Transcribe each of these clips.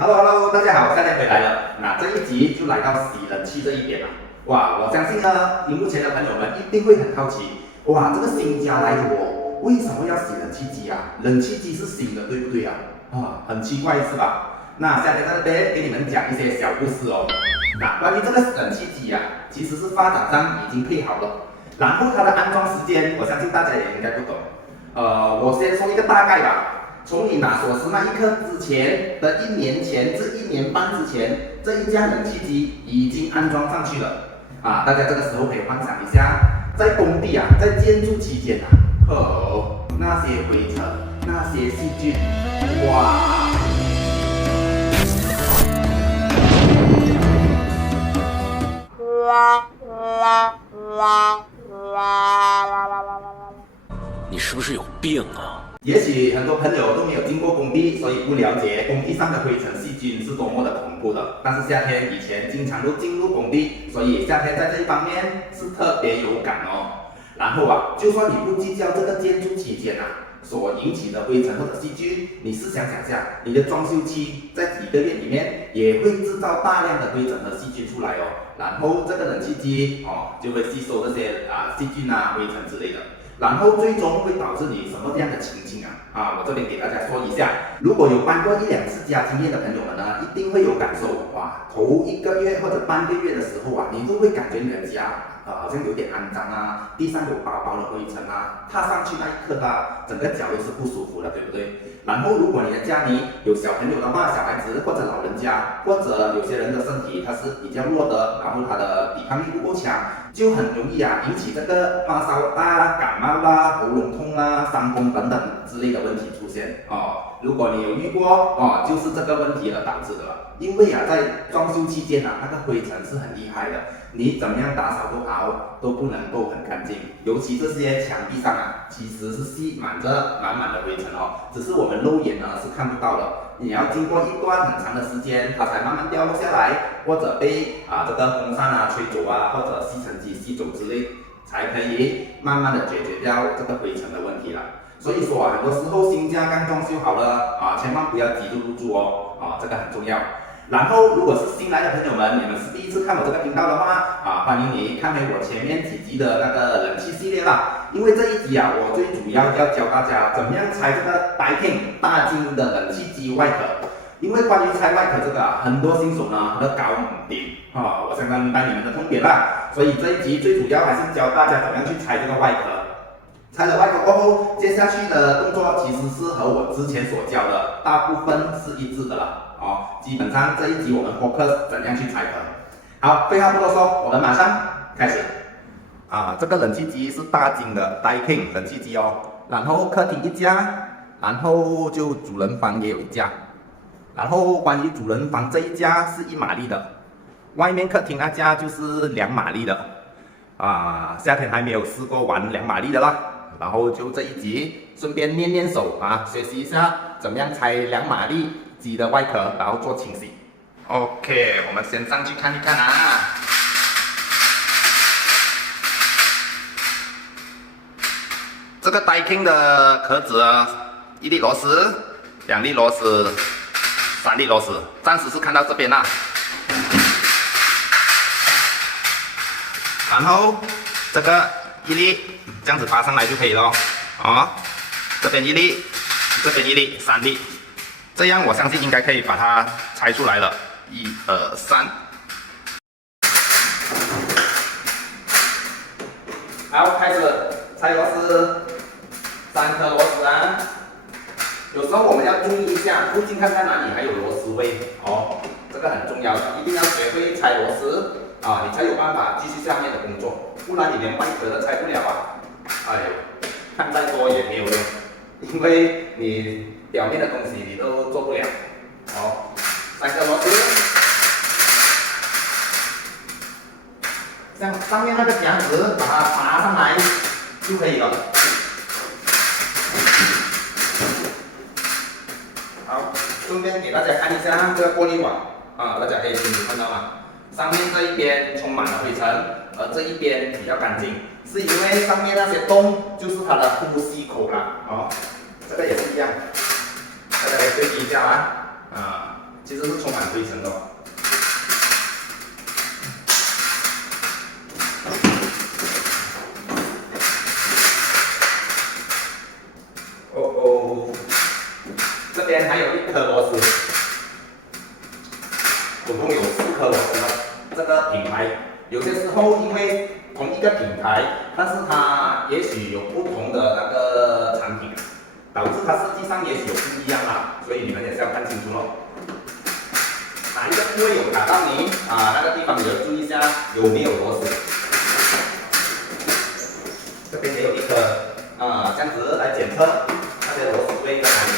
Hello，大家好，夏天回来了。那这一集就来到洗冷气这一点了。哇，我相信呢，荧幕前的朋友们一定会很好奇，哇，这个新家来的我，为什么要洗冷气机啊？冷气机是新的，对不对啊？很奇怪是吧？那夏天在这边给你们讲一些小故事哦。那关于这个冷气机啊，其实是发展商已经配好了，然后它的安装时间，我相信大家也应该不懂。我先说一个大概吧。从你拿锁匙那一刻之前的1年前至1年半之前，这一架冷气机已经安装上去了。大家这个时候可以幻想一下，在工地在建筑期间那些灰尘，那些细菌，哇！你是不是有病啊？也许很多朋友都没有经过工地，所以不了解工地上的灰尘细菌是多么的恐怖的。但是夏天以前经常都进入工地，所以夏天在这一方面是特别有感哦。然后就算你不计较这个建筑期间所引起的灰尘或者细菌，你试想下，你的装修期在几个月里面也会制造大量的灰尘和细菌出来哦。然后这个冷气机就会吸收这些细菌灰尘之类的。然后最终会导致你什么样的情景我这边给大家说一下，如果有搬过1、2次家经验的朋友们呢，一定会有感受。头1个月或者半个月的时候你都会感觉你的家好像有点肮脏地上有薄薄的灰尘踏上去那一刻整个脚都是不舒服的，对不对？然后如果你的家里有小朋友的话，小孩子或者老人家，或者有些人的身体他是比较弱的，然后他的抵抗力不够强，就很容易引起这个发烧感冒喉咙痛伤风等等之类的问题出现如果你有遇过就是这个问题而导致的了。因为在装修期间那个灰尘是很厉害的，你怎么样打扫都不能够很干净，尤其这些墙壁上其实是吸满着满满的灰尘只是我们肉眼是看不到的，你要经过一段很长的时间，它才慢慢掉落下来，或者被这个风扇吹走或者吸尘机吸走之类，才可以慢慢的解决掉这个灰尘的问题了。所以说很多时候新家刚装修好了千万不要急着入住这个很重要。然后如果是新来的朋友们，你们是第一次看我这个频道的话欢迎你看回我前面几集的那个冷气系列啦。因为这一集我最主要要教大家怎么样拆这个Daikin大金的冷气机外壳。因为关于拆外壳这个很多新手呢都搞唔掂我相当明白你们的痛点啦。所以这一集最主要还是教大家怎么样去拆这个外壳。拆了外壳过后，接下去的动作其实是和我之前所教的大部分是一致的了基本上这一集我们 focus 怎样去拆壳。好，废话不多说，我们马上开始。这个冷气机是大金的 Daikin 冷气机然后客厅一架，然后就主人房也有一架。然后关于主人房这一架是1马力的，外面客厅那架就是2马力的。夏天还没有试过玩2马力的啦。然后就这一集顺便练手学习一下怎么样拆2马力机的外壳，然后做清洗。OK， 我们先上去看一看这个 Daikin 的壳子1粒螺丝、2粒螺丝、3粒螺丝，暂时是看到这边啦。然后这个1粒这样子拔上来就可以了这边1粒，这边1粒，3粒，这样我相信应该可以把它拆出来了。1、2、3。好，开始拆螺丝，3颗螺丝有时候我们要注意一下，附近看看哪里还有螺丝位这个很重要的，一定要学会拆螺丝你才有办法继续下面的工作，不然你连外壳都拆不了看再多也没有用，因为你表面的东西你都做不了。3颗螺丝，像上面那个夹子把它拔上来就可以了。好，顺便给大家看一下这个过滤网大家可以清楚看到上面这一边充满了灰尘，而这一边比较干净，是因为上面那些洞就是它的呼吸口啦这个也是一样，大家可以对比一下其实是充满灰尘的。哦哦，这边还有一颗螺丝，总共有4颗螺丝。这个品牌有些时候因为同一个品牌，但是它也许有不同的那个产品，导致它设计上也许有不一样啦，所以你们也是要看清楚咯。哪一个部位有卡到你啊？那个地方你要注意一下有没有螺丝。这边也有一颗啊，这样子来检测那些螺丝位在哪里。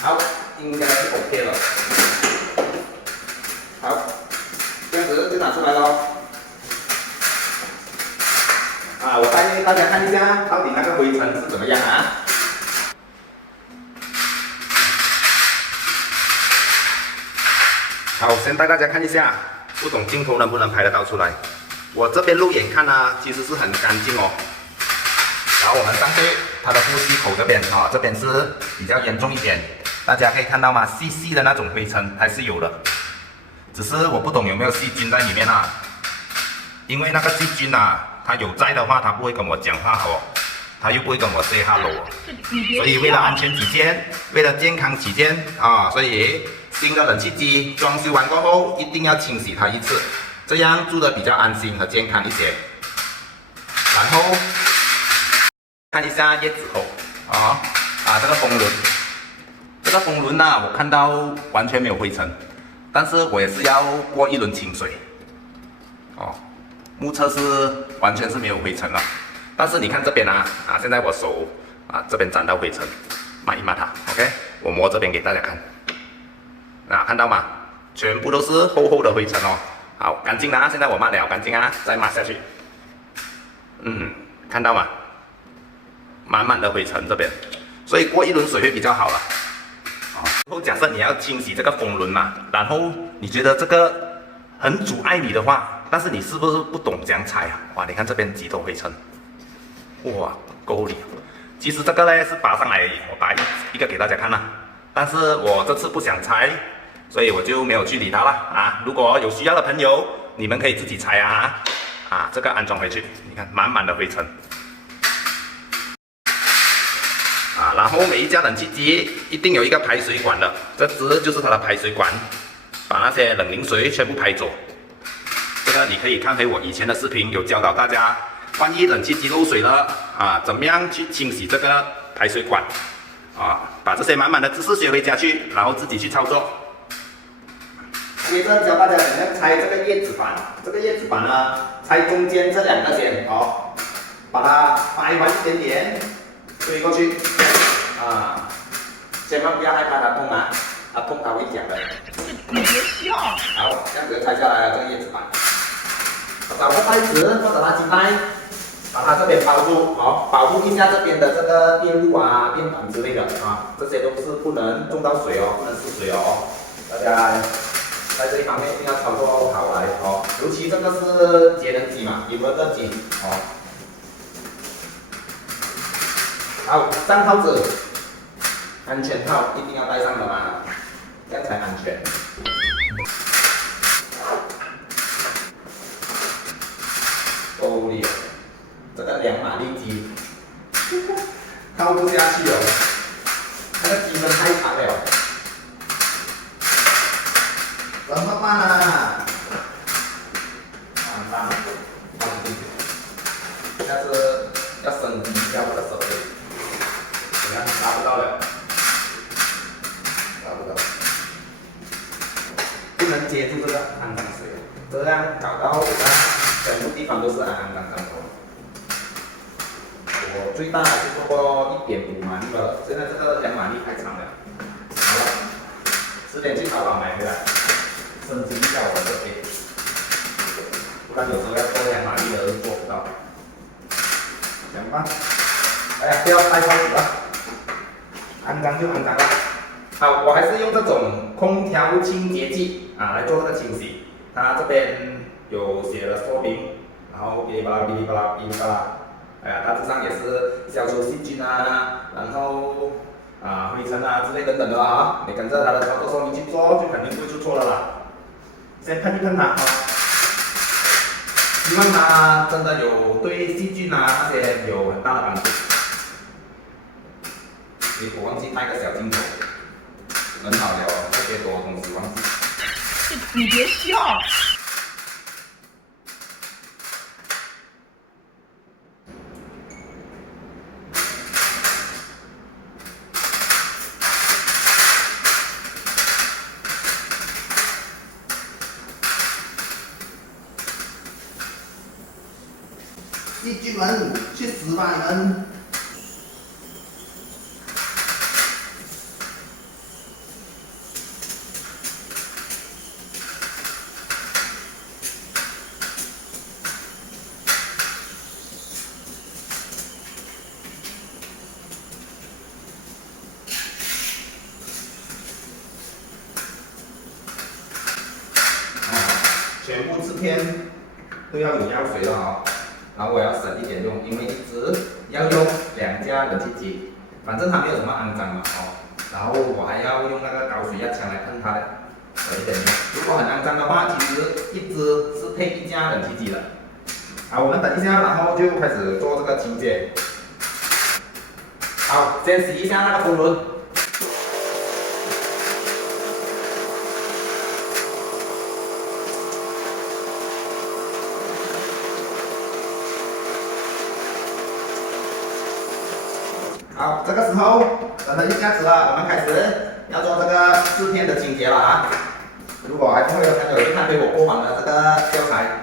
好，应该是 OK 了。好，这样子就拿出来咯。啊，我带大家看一下到底那个灰尘是怎么样啊？好，先带大家看一下，不懂镜头能不能拍得到出来。我这边肉眼看啊，其实是很干净哦。然后我们上去它的呼吸口这边啊，这边是比较严重一点，大家可以看到吗？细细的那种灰尘还是有的，只是我不懂有没有细菌在里面啊。因为那个细菌啊，它有在的话，它不会跟我讲话哦，它又不会跟我 say hello， 所以为了安全起见，为了健康起见啊，所以新的冷气机装修完过后，一定要清洗它1次，这样住的比较安心和健康一些。然后看一下叶子口这个风轮，这个风轮呢，我看到完全没有灰尘，但是我也是要过一轮清水哦。目测是完全是没有灰尘了，但是你看这边现在我手这边沾到灰尘，抹一抹它 ，OK， 我摸这边给大家看。看到吗？全部都是厚厚的灰尘哦。好，干净了现在我抹了，干净再抹下去。看到吗？满满的灰尘这边，所以过一轮水会比较好了。然后假设你要清洗这个风轮嘛，然后你觉得这个很阻碍你的话，但是你是不是不懂怎样拆啊？哇，你看这边几头灰尘，哇，够力。其实这个呢是拔上来而已，我拔一个给大家看啦。但是我这次不想拆，所以我就没有去理它了如果有需要的朋友，你们可以自己拆这个安装回去，你看满满的灰尘然后每一家冷气机一定有一个排水管的，这只就是它的排水管，把那些冷凝水全部排走。这个你可以看回我以前的视频，有教导大家，万一冷气机漏水了怎么样去清洗这个排水管把这些满满的知识学回家去，然后自己去操作。接着教大家怎样拆这个叶子板，这个叶子板呢，拆中间这2个先把它掰弯一点点，推过去千万不要害怕它痛它痛它会讲的。你别笑。好，这样子拆下来了这个叶子板，找个袋子或者垃圾袋，把它这边包住保护一下这边的这个电路电板之类的这些都是不能中到水不能失水大家在这一方面一定要操作好来尤其这个是节能机嘛，有没有个机好，上套子，安全套一定要戴上的嘛，这样才安全。够力，这个2马力机靠不下去了，那个机身太长了。怎么办完蛋了，放进去。下次要升级一下我的设备。怎么样？拿不到了，拿不到，不能接住这个肮脏水，这样搞到我看全部地方都是肮肮脏脏的。我最大是做过1.5马力了，现在这个2马力太长了。好了，10点去淘宝买回来，升级一下我的设备，不然有时候要做2马力的都做不到。怎么办？哎呀，不要戴帽子了，肮脏就肮脏了。好，我还是用这种空调清洁剂来做这个清洗。它这边有写了说明，然后哔哩吧啦哔哩吧啦哔哩吧啦，大致上也是消除细菌然后灰尘啊之类等等的啊，你跟着它的操作说明去做，就肯定不会出错的啦。先喷一喷它啊，希望它真的有对细菌啊那些有很大的帮助。我忘记带个小镜头，很好了，特别多东西忘记。你别笑。细菌们，去死吧你们！全部这天都要有药水了哦。然后我要省一点用，因为一直要用2架冷气机，反正它没有什么肮脏嘛哦。然后我还要用那个高水压枪来喷它的，省一点用。如果很肮脏的话，其实一只是配1架冷气机的。好，我们等一下，然后就开始做这个清洁。好，先洗一下那个风轮。好，这个时候等了1下子了，我们开始要做这个4天的清洁了啊！如果还不会的朋友，就看回我过往的这个教材。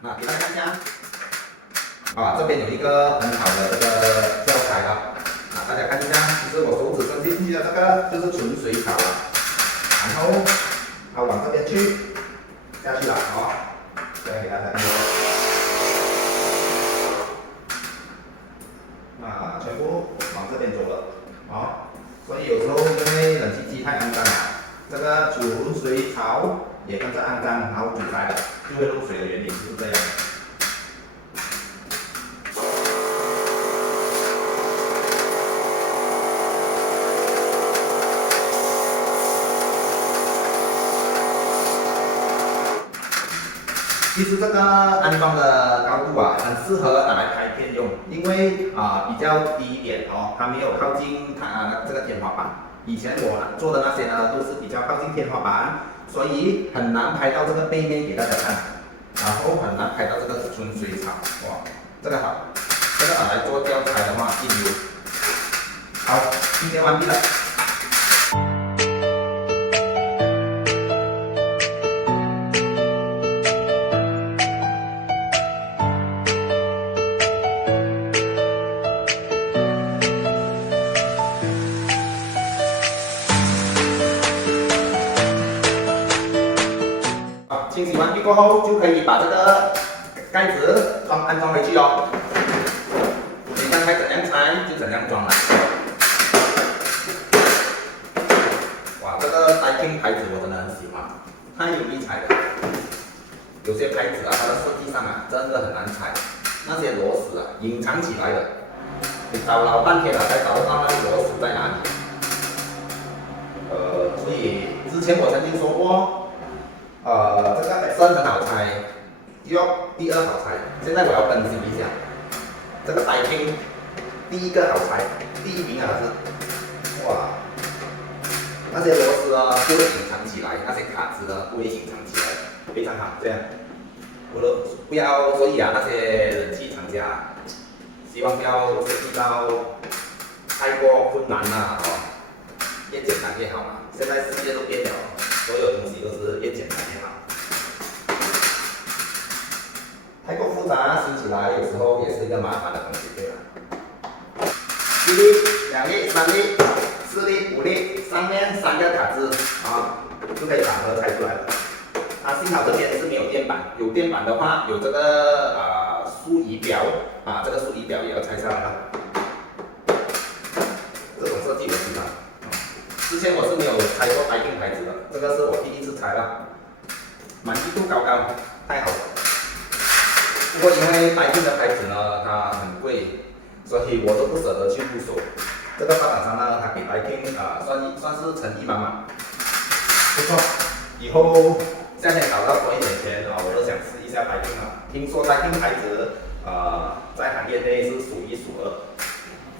那给大家看一下。这边有一个很好的这个教材了，大家看一下，就是我手指伸进去的这个就是纯水草了，然后往这边去下去了这样给大家看一下，全部往这边走了所以有时候因为冷气机太肮脏了，这个纯水草也跟着肮脏，然后阻塞了，就会漏水的原因就是这样。其实这个安装的高度很适合拿来拍片用，因为比较低一点它没有靠近这个天花板。以前我做的那些呢，都是比较靠近天花板，所以很难拍到这个背面给大家看，然后很难拍到这个纯水草。哇，这个好，这个拿来做教材的话一流。好，清洁完毕了。清洗完毕过后，就可以把这个盖子安装回去哦。你看该怎样拆就怎样装了。哇，这个 Daikin 牌子我真的很喜欢，太有力裁了。有些牌子它的设计上真的很难裁，那些螺丝隐藏起来的，你找老半天才找得到那个螺丝在哪里。所以之前我曾经说过。这个Epson 很好拆，要第2好拆。现在我要更新一下，这个Daikin第1个好拆，第1名是，哇，那些螺丝就会隐藏起来，那些卡子不会隐藏起来，非常好。这样，我都不要，所以那些冷气厂家，希望不要设计到太过困难越简单越好嘛。现在世界都变了。所有东西都是越简单越好，太过复杂，洗起来有时候也是一个麻烦的东西，对吧？1粒、2粒、3粒、4粒、5粒，上面3个卡子就可以反合拆出来了。幸好这边是没有电板，有电板的话，有这个数仪表这个数仪表也要拆下来了。拆了，满意度高高，太好了。不过因为白金的牌子呢，它很贵，所以我都不舍得去入手。这个发展商呢，他给白金算是诚意满满，不错。以后夏天找到多一点钱我都想试一下白金了。听说白金牌子在行业内是数一数二，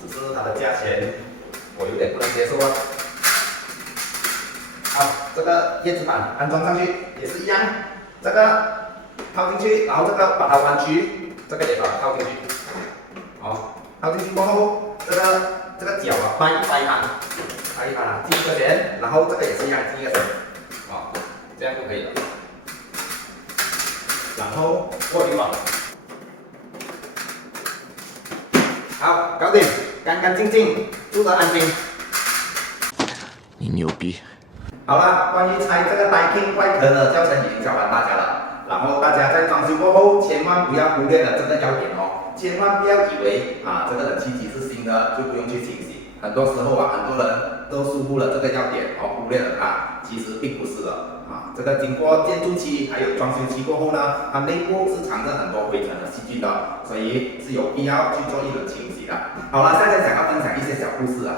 只是它的价钱我有点不能接受啊。好，这个叶子板安装上去也是一样，这个套进去，然后这个把它弯曲，这个也把它套进去。好，套进去过后，这个角掰一它，进一个弦，然后这个也是一样，进一个弦，这样就可以了。然后过滤网，好，搞定，干干净净，住得安心。你牛逼！好了，关于拆这个 Daikin 外壳的教程已经教完大家了。然后大家在装修过后，千万不要忽略了这个要点哦，千万不要以为这个冷气机是新的就不用去清洗。很多时候很多人都疏忽了这个要点忽略了它，其实并不是的。这个经过建筑期还有装修期过后呢，它内部是藏着很多灰尘和细菌的，所以是有必要去做一轮清洗的。好了，现在想要分享一些小故事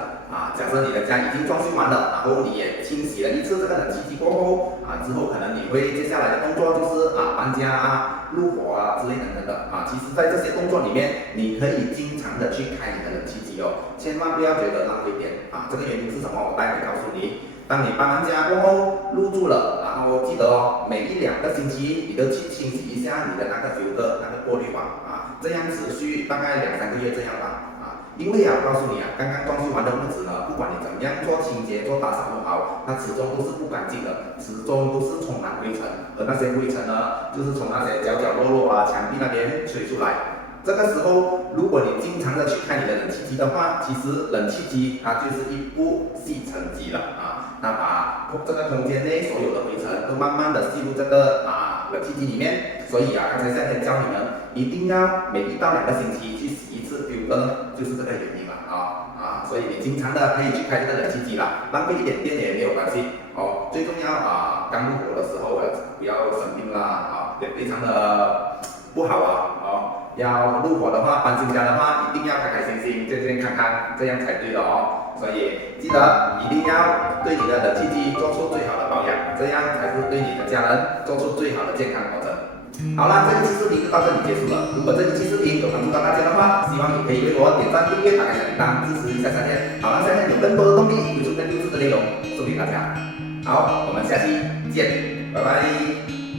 假设你的家已经装修完了，然后你也清洗了一次这个冷气机过后之后可能你会接下来的动作就是搬家入伙之类等等的其实在这些动作里面，你可以经常的去开你的冷气机千万不要觉得浪费电这个原因是什么？我待会告诉你。当你搬完家过后入住了，然后记得每1、2个星期你都去清洗一下你的那个 filter 那个过滤网这样持续大概2、3个月这样吧因为我告诉你刚刚装修完的屋子呢，不管你怎么样做清洁做打扫都好，它始终都是不干净的，始终都是充满灰尘，而那些灰尘呢，就是从那些角角落落墙壁那边吹出来。这个时候，如果你经常的去开你的冷气机的话，其实冷气机它就是一部吸尘机了那把这个空间内所有的灰尘都慢慢的吸入这个冷气机里面。所以刚才夏天教你们一定要每1到2个星期去洗一次 filter， 就是这个原因了所以你经常的可以去开这个冷气机啦，浪费一点电也没有关系最重要刚入伙的时候不要生病啦也非常的不好要入伙的话，搬新家的话，一定要开开心心、健健康康，这样才对的所以记得一定要对你的冷气机做出最好的保养，这样才是对你的家人做出最好的健康保证。好啦，这一期视频就到这里结束了。如果这一期视频有帮助到大家的话，希望你可以为我点赞、订阅、打开小铃铛，支持一下夏天。好了，夏天有更多的动力推出更优质的内容送给大家。好，我们下期见，拜拜。